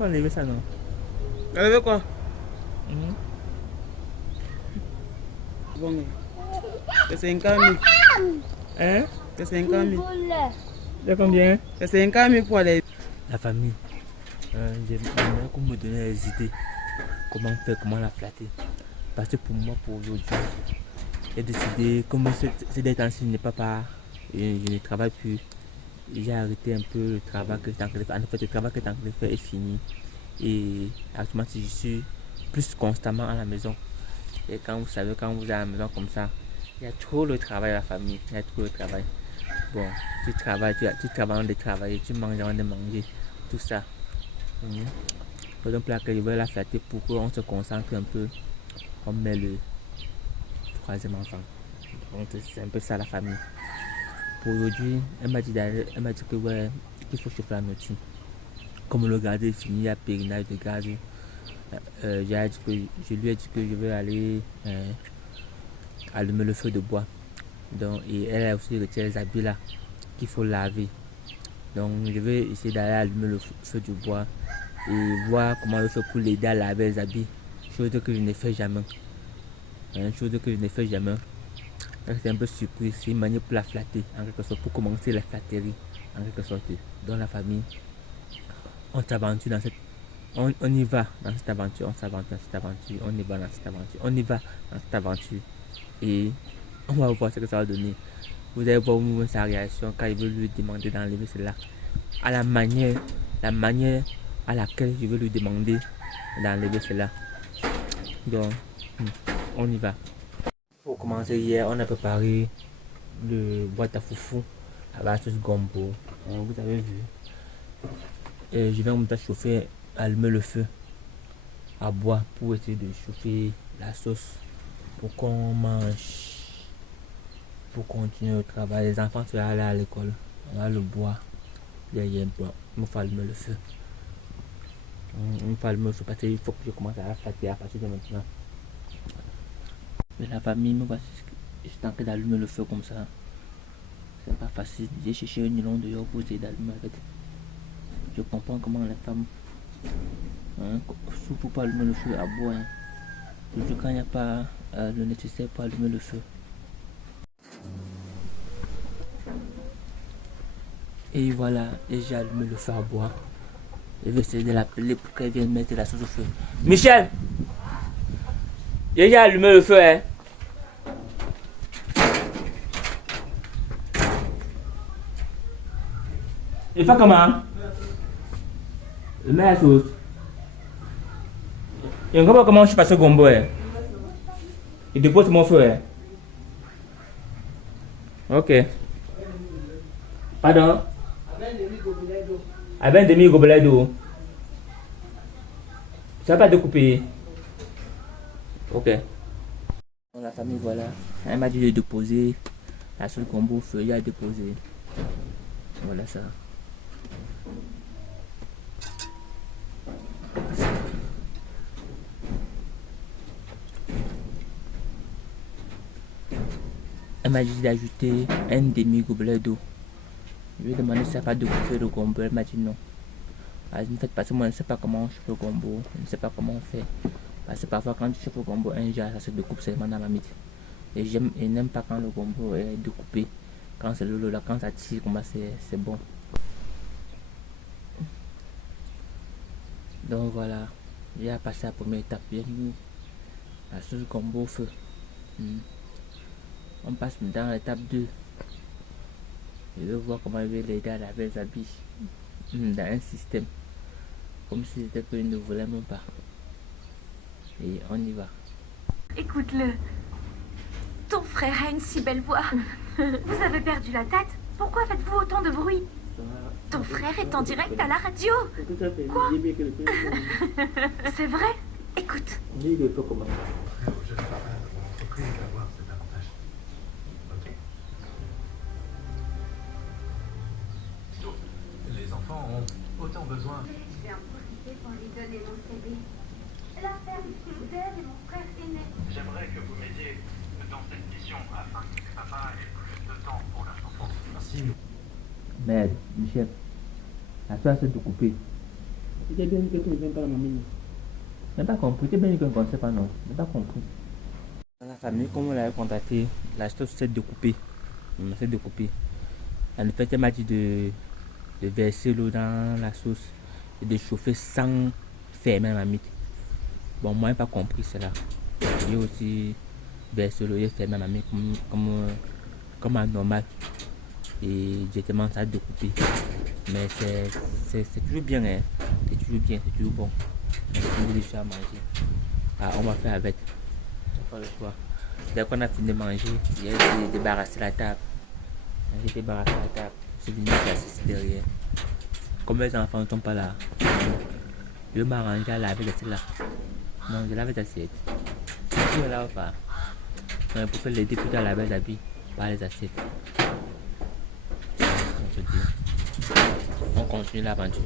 faut enlever ça, non? Enlever quoi? Bon, c'est 50 000. Hein? C'est 50 000. C'est combien? C'est 50 000 pour aller. La famille, j'aimerais qu'on me donne des idées. Comment faire, comment la flatter. Parce que pour moi, pour aujourd'hui, j'ai décidé, comme ces derniers temps-ci, je n'ai pas part, et je ne travaille plus. J'ai arrêté un peu le travail que j'étais en train de faire. En fait, le travail que j'étais en train de faire est fini. Et actuellement, je suis plus constamment à la maison. Et quand vous savez, quand vous êtes à la maison comme ça, il y a trop le travail à la famille. Il y a trop le travail. Bon, tu travailles avant de travailler, tu manges avant de manger. Tout ça. Donc là, je vais la flatter pour qu'on se concentre un peu. On met le troisième enfant. Donc c'est un peu ça la famille. Pour aujourd'hui, elle m'a dit que ouais, il faut chauffer la nourriture. Comme le gaz est fini, il y a périnage de gaz. Je lui ai dit que je vais aller allumer le feu de bois. Donc, et elle a aussi retiré les habits là qu'il faut laver. Donc je vais essayer d'aller allumer le feu du bois et voir comment je fais pour l'aider à laver les habits. Chose que je ne fais jamais. Chose que je ne fais jamais. C'est un peu surprise, c'est une manière pour la flatter, en quelque sorte, pour commencer la flatterie, en quelque sorte. Dans la famille, on s'aventure dans cette... On y va dans cette aventure, on s'aventure dans cette aventure, on y va dans cette aventure, on y va dans cette aventure. Et on va voir ce que ça va donner. Vous allez voir où sa réaction quand il veut lui demander d'enlever cela. À la manière à laquelle je veux lui demander d'enlever cela. Donc, on y va. Pour commencer, hier, on a préparé le boîte à foufou à la sauce gombo. Vous avez vu. Et je vais me chauffer, allumer le feu à bois pour essayer de chauffer la sauce pour qu'on mange. Pour continuer le travail. Les enfants sont allés à l'école. On va le bois. Il y a un bois. Il me faut allumer le feu. Il me faut allumer le feu parce qu'il faut que je commence à la flatter à partir de maintenant. Mais la famille me voit. Je suis en train d'allumer le feu comme ça. C'est pas facile. J'ai cherché un nylon dehors pour essayer d'allumer avec. Je comprends comment les femmes souffrent pour allumer le feu à bois. Surtout quand il n'y a pas le nécessaire pour allumer le feu. Et voilà, j'ai allumé le feu à bois. Je vais essayer de l'appeler pour qu'elle vienne mettre la sauce au feu. Michel! J'ai allumé le feu, hein? Il fait comment? Je mets la sauce. Et on comprend comment je suis passé au gombo, hein? Il dépose mon feu, hein? Ok. Pardon? Avec un demi-gobelet d'eau. Ça va pas découper. Ok. La famille, voilà. Elle m'a dit de déposer la sauce gombo au feu. Il a déposé. Voilà ça. Elle m'a dit d'ajouter un demi-gobelet d'eau. Je lui ai demandé si ça n'a pas découpé le gombo. Elle m'a dit non. Elle me fait parce que moi je ne sais pas comment on chauffe le gombo. Je ne sais pas comment on fait. Parce que parfois quand tu chauffes le gombo, un jour ça se découpe seulement dans ma mythe. Et n'aime pas quand le gombo est découpé. Quand c'est le là, quand ça tire, comment c'est bon. Donc voilà. J'ai passé la première étape. J'ai mis la sauce gombo au feu. On passe dans l'étape 2. Je vais voir comment je vais l'aider à laver les habits dans un système. Comme si c'était qu'il ne voulait même pas. Et on y va. Écoute-le. Ton frère a une si belle voix. Vous avez perdu la tête? Pourquoi faites-vous autant de bruit? Ton frère est en direct à la radio. Quoi? C'est vrai? Écoute. Les enfants ont autant besoin. Je vais en profiter pour lui donner mon CV. La ferme d'elle et mon frère aîné. J'aimerais que vous m'aidiez dans cette mission afin que papa ait plus de temps pour leurs enfants. Merci. Merde, Michel. La sauce est découpée. C'était bien que tu ne viennes pas à ma mamie. Je n'ai pas compris. C'était bien que tu ne connaissais pas, non. Je n'ai pas compris. Dans la famille, comme on l'avait contacté, la sauce s'est découpée. On s'est découpé. En fait, elle m'a dit de verser l'eau dans la sauce et de chauffer sans fermer ma mythe. Bon, moi, je n'ai pas compris cela. J'ai aussi versé l'eau et fermé ma mythe comme en normal. Et directement, ça a découpé. Mais c'est toujours bien, hein. C'est toujours bien, c'est toujours bon. C'est délicieux à manger. Ah, on va faire avec. On va pas le choix. Dès qu'on a fini de manger, j'ai débarrassé la table. J'ai débarrassé la table. Je suis venu m'asseoir derrière. Comme les enfants ne sont pas là, je m'arrange à laver l'assiette là. Non, je lave les assiettes. Tu es là ou pas? Non, pour faire l'aider plutôt à laver les habits, pas les assiettes. On continue l'aventure.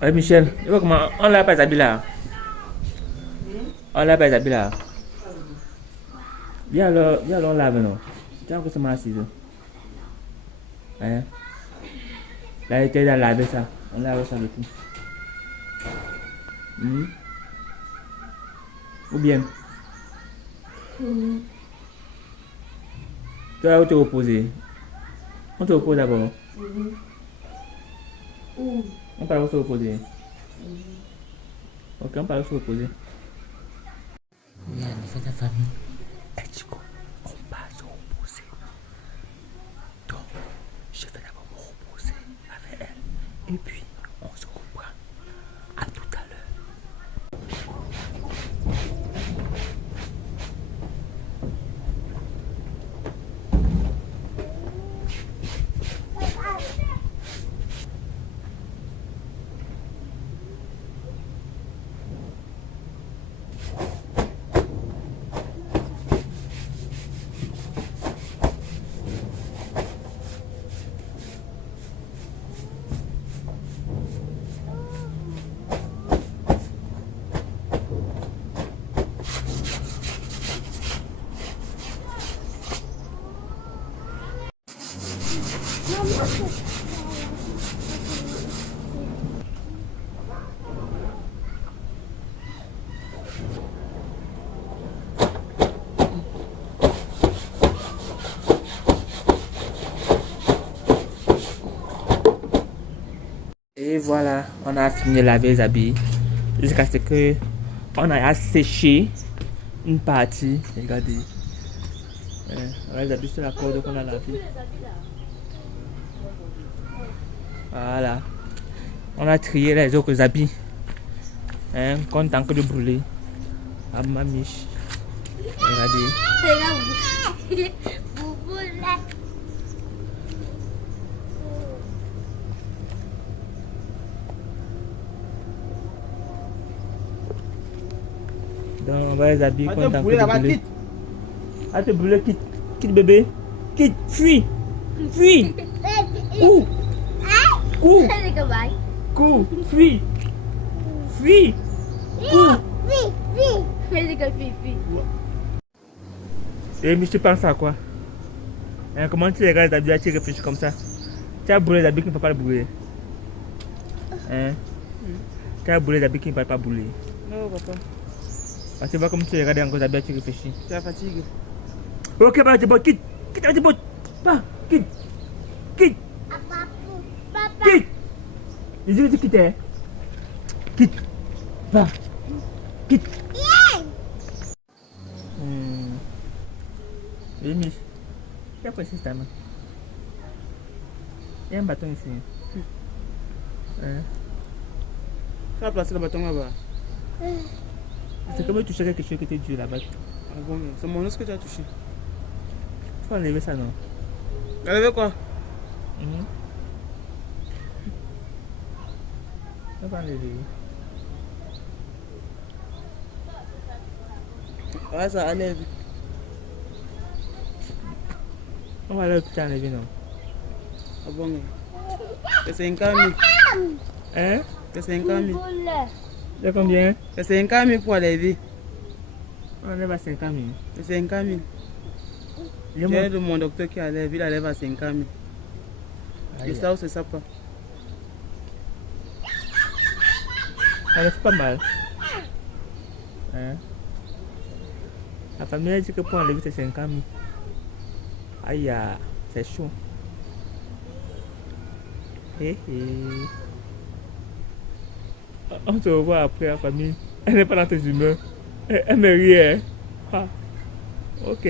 Ouais, Michel, tu vois comment on lave les habits là? On lave les habits là. Viens alors, on lave non. Tu vois que c'est ma assise. Hein? Là, il était à laver ça. On lave ça le tout. Ou bien? Tu vas où te reposer? On te repose d'abord. On parle où se reposer. Ok, on parle où se reposer. Il y a une fête de famille. Et du coup, on va se reposer. Donc, je vais d'abord me reposer avec elle. Et puis, on se reprend. À tout à l'heure. Et voilà, on a fini de laver les habits jusqu'à ce que on a séché une partie. Regardez, les habits sur la corde qu'on a lavé. Voilà, on a trié les autres habits, content que de brûler. Ah ma miche, regardez. Donc on va les habiller content que de brûler. Ah te brûler, quitte bébé, quitte, fuis, fuis, cours, cours, cours, fuis, fuis, cours. Et mais tu penses à quoi? Comment tu regardes les habits, tu réfléchis comme ça? Tu as brûlé les habits qui ne peuvent pas le brûler. Tu as brûlé les habits qui ne peuvent pas brûler. Non, papa. Parce que vois comme tu regardes encore les habits, tu réfléchis. Tu es fatigué. Ok, bah tu quitte, quitte, tu quitte, pas, quitte, quitte, quitte. Je dis que tu quittes, quitte, va, quitte. Amy, tu as quoi c'est ça, man? Il y a un bâton ici. Tu as placé le bâton là-bas. C'est comme tu touches quelque chose qui était dur là-bas. Ah bon, c'est mon os que tu as touché. Tu vas enlever ça, non? Enlever quoi? Tu vas enlever. Ouais, ça enlève. On va aller à l'hôpital enlever, non? Ah bon, c'est 50 000. Hein? C'est 50 000. C'est combien? C'est 50 000 pour enlever. On enlève à 50 000. C'est 50 000. J'ai de mon docteur qui enlève, il enlève à 50 000. Le ça ou c'est ça pas? Ça fait pas mal. Hein? La famille a dit que pour enlever c'est 50 000. Aïe, c'est chaud. Hé hé. On se revoit après la famille. Elle n'est pas dans tes humeurs. Elle me rit. Ah. Ok.